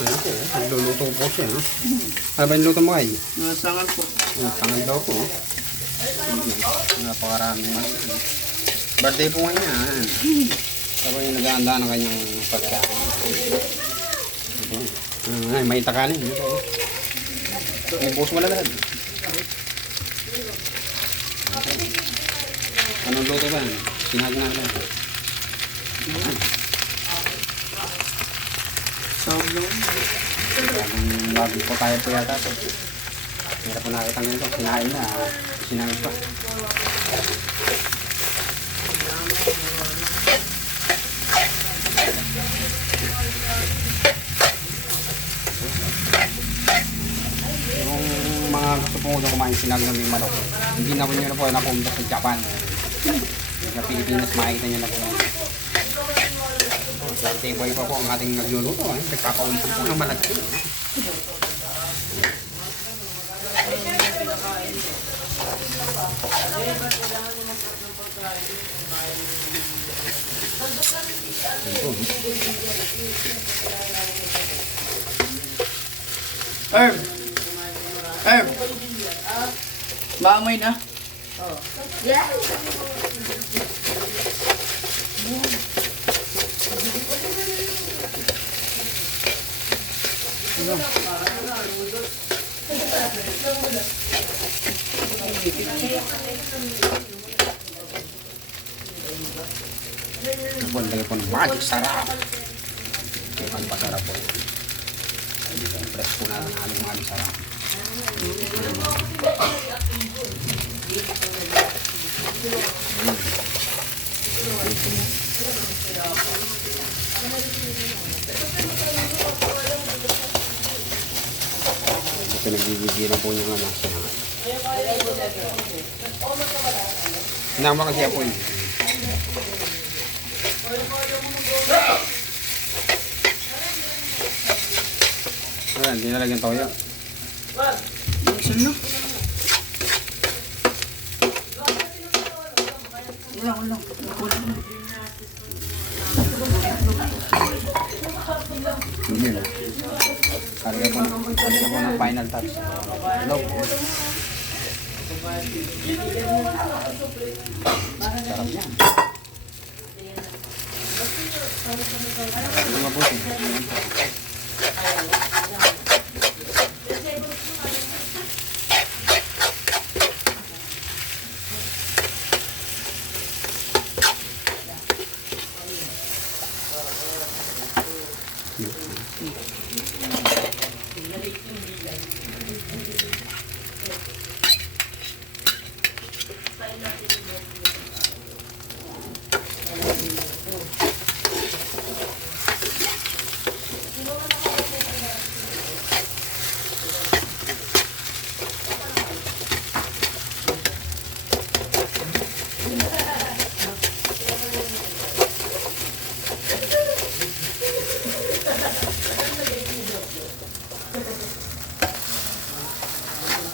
Ayan po, nagluluto po siya. Ha? Ano ba yung luto mo ay? Nasangan po. Sangan daw po. Napakaraming mali. Birthday po nga niya. Tapos yung nag-aanda ng kanyang pagkain. Ay, may takanin. May buhos malalad. Anong luto ba? Sinagin natin. Sawag lang. Bago po tayo po yata. Hirap po nakita ngayon ito. Sinain na. Sinain pa. Yung mga gusto po nyo kumain sinag na may manok. Hindi na po nyo na po napunta sa Japan. Sa Pilipinas makikita nyo na po. Birthday boy pa po ang ating nagluluto. Nagpapaulitan po ng malagay. Herb! Herb! Maamoy na. Lagay po ng magic sarap. Pagpasarap po. Press po natin ang aling magic sarap. Pinagbibigyan po niya nga lang siya. Hinama kasi ako yun. Ayan, hindi nalagyan toyo. Isun na. Ilang lang. Kulang na. Yun. Karga po ng final touch. Hello. Sarap yan. Sarap mabuti.